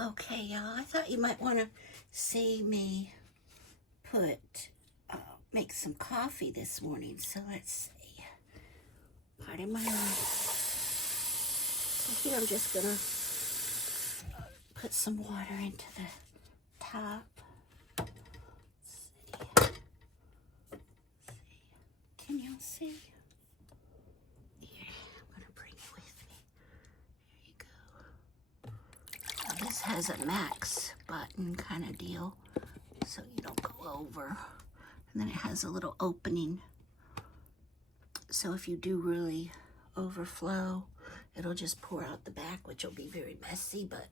Okay, y'all, I thought you might want to see me make some coffee this morning. So let's see. Pardon my So here I'm just going to put some water into the top. Let's see. Can y'all see? Here, I'm going to bring it with me. There you go. This has a max button kind of deal, so you don't go over. And then it has a little opening. So if you do really overflow, it'll just pour out the back, which will be very messy, but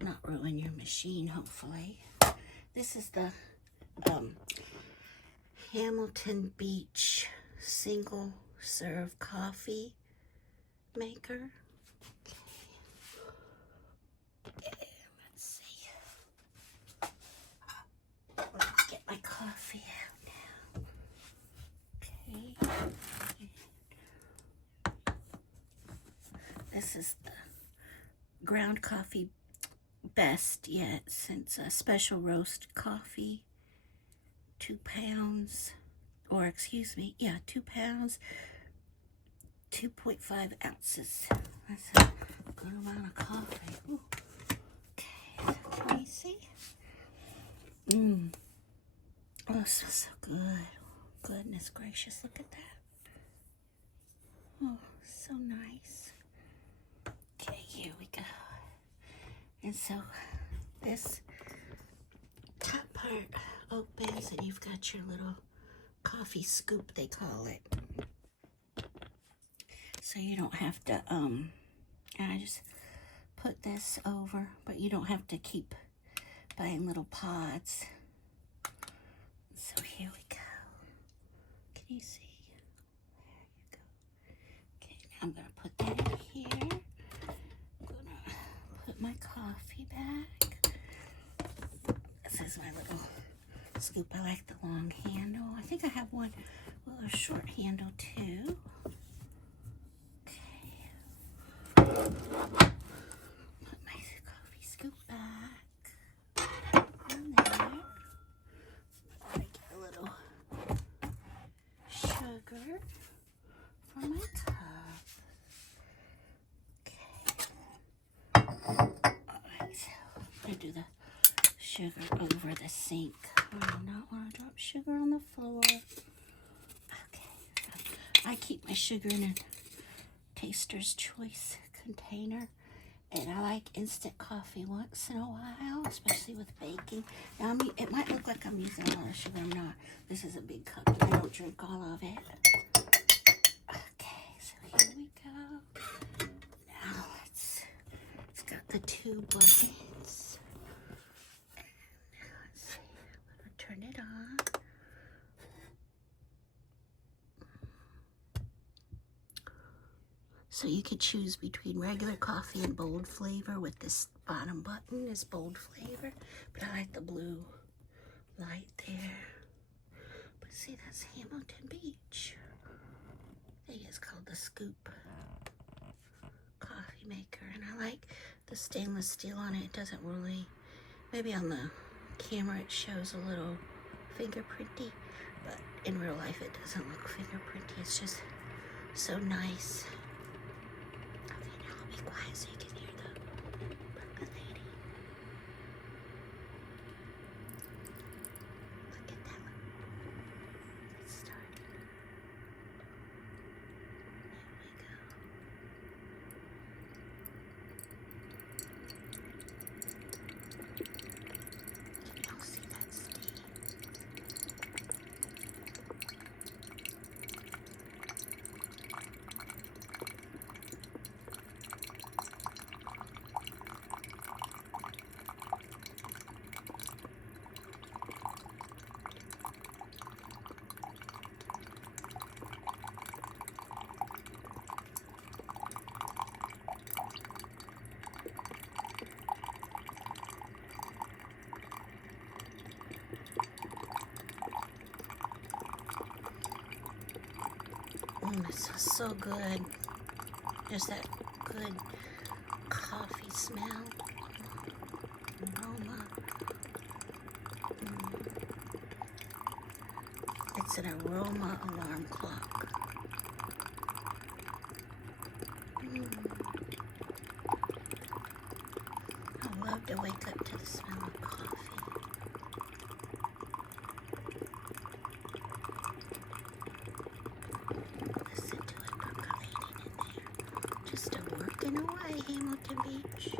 not ruin your machine, hopefully. This is the Hamilton Beach single serve coffee maker. Okay. Let's see. Let's get my coffee out now. Okay. This is the ground coffee best yet, since a special roast coffee. 2 pounds, or excuse me, 2 pounds, 2.5 ounces. That's a good amount of coffee. Ooh. Okay, can you see? Oh, it smells so good. Goodness gracious, look at that. Oh, so nice. Okay, here we go. And so this top part opens and you've got your little coffee scoop, they call it. So you don't have to, and I just put this over, but you don't have to keep buying little pods. So here we go. Can you see? There you go. Okay, now I'm gonna put that in here. I'm gonna put my coffee back. This is my little scoop. I like the long handle. I think I have one with a short handle too. Okay. Put my coffee scoop back in there. I get a little sugar for my cup. Okay. Alright, so I'm going to do the sugar over the sink. I do not want to drop sugar on the floor. Okay. I keep my sugar in a Taster's Choice container. And I like instant coffee once in a while, especially with baking. Now, it might look like I'm using a lot of sugar. I'm not. This is a big cup, and I don't drink all of it. Okay, so here we go. Now, it's got the 2 buttons. And let's see, I'm going to turn it on. So you could choose between regular coffee and bold flavor with this bottom button, is bold flavor. But I like the blue light there. But see, that's Hamilton Beach. I think it's called the Scoop coffee maker. And I like the stainless steel on it. It doesn't really, maybe on the camera it shows a little fingerprinty. But in real life it doesn't look fingerprinty. It's just so nice. Quiet so you can hear the burger lady. Look at that one. Let's start. There we go. Can y'all see that steam? This was so good. Just that good coffee smell. Aroma. It's an aroma alarm clock. I love to wake up to the smell of coffee. Listen to it percolating in there. Just a working away, Hamilton Beach.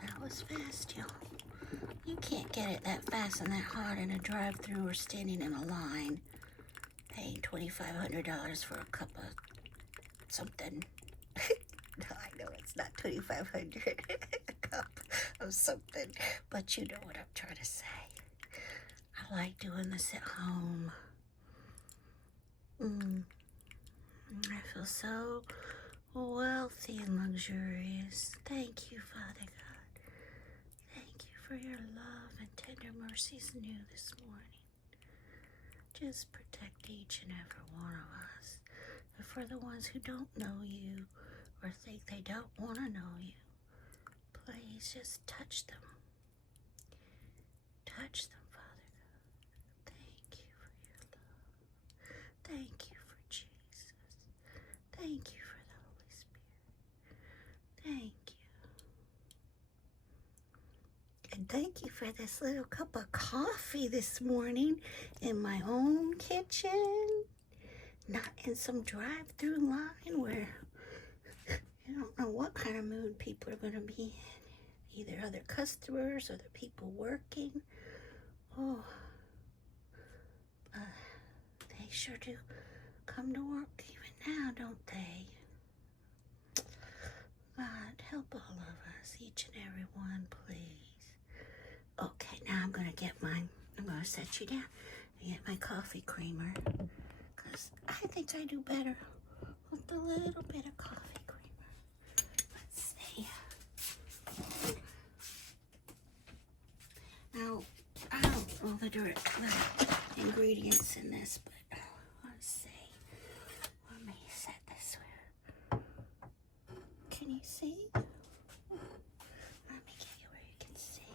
That was fast, y'all. You can't get it that fast and that hot in a drive-thru or standing in a line paying $2,500 for a cup of something. No, I know it's not $2,500 a cup of something, but you know what I'm trying to say. I like doing this at home. I feel so wealthy and luxurious. Thank you, Father God. Thank you for your love and tender mercies new this morning. Just protect each and every one of us. And for the ones who don't know you or think they don't want to know you, please just touch them. Touch them, Father God. Thank you for your love. Thank you for Jesus. Thank you for the Holy Spirit. Thank you. And thank you for this little cup of coffee this morning in my own kitchen. Not in some drive-through line where you don't know what kind of mood people are going to be in. Either other customers or the people working. Oh, they sure do come to work even now, don't they? God, help all of us, each and every one, please. Okay, now I'm going to set you down and get my coffee creamer. Because I think I do better with a little bit of coffee creamer. Let's see. Now, I don't know the ingredients in this, but let's see. Let me set this where. Can you see? Let me get you where you can see.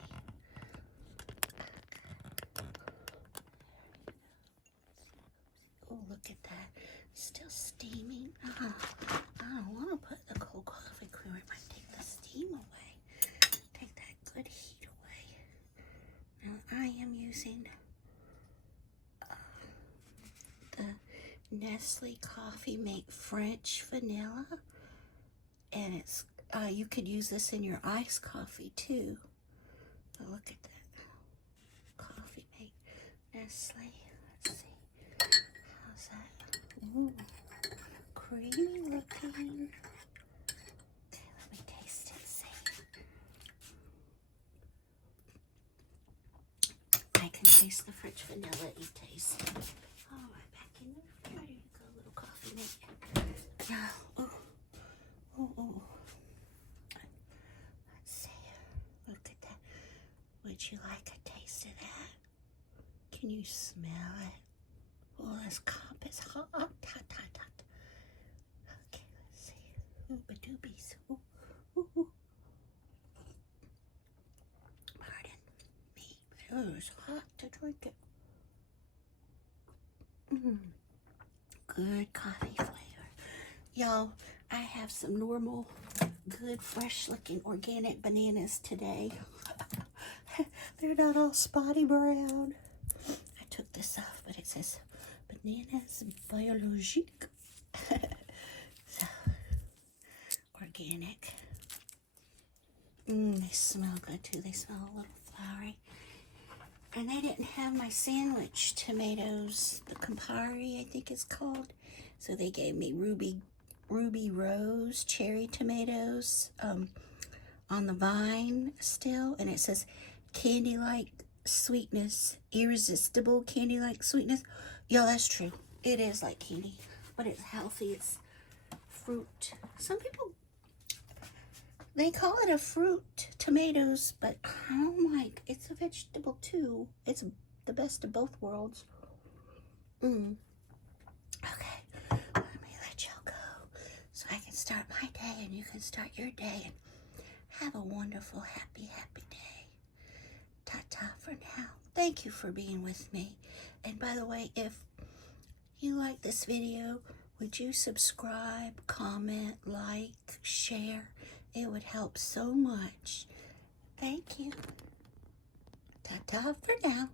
Oh, look at that. Still steaming. I don't want to put the cold coffee creamer. It might take the steam away. Take that good heat away. Now, I am using the Nestle Coffee Mate French Vanilla. And it's you could use this in your iced coffee, too. But look at that. Coffee Mate Nestle. Let's see. How's that? Ooh, creamy looking. Okay, let me taste it. See. I can taste the French vanilla you taste. All right, back in the refrigerator you go, little coffee mate. Now, oh. Let's see. Look at that. Would you like a taste of that? Can you smell it? Oh, this cup is hot. Hot. Okay, let's see. Ooh, ba-doobies. Ooh. Pardon me, but it was hot to drink it. Good coffee flavor. Y'all, I have some normal, good, fresh-looking organic bananas today. They're not all spotty brown. I took this off, but it says bananas biologique. So, organic. They smell good too. They smell a little flowery. And they didn't have my sandwich tomatoes, the Campari, I think it's called. So they gave me Ruby Rose cherry tomatoes on the vine still. And it says candy-like sweetness, irresistible candy-like sweetness. Y'all, that's true. It is like candy, but it's healthy. It's fruit. Some people They call it a fruit, tomatoes, but I'm like, it's a vegetable too. It's the best of both worlds. Okay, let me let y'all go so I can start my day and you can start your day and have a wonderful, happy, happy day. Ta-ta for now. Thank you for being with me. And by the way, if you like this video, would you subscribe, comment, like, share? It would help so much. Thank you. Ta-ta for now.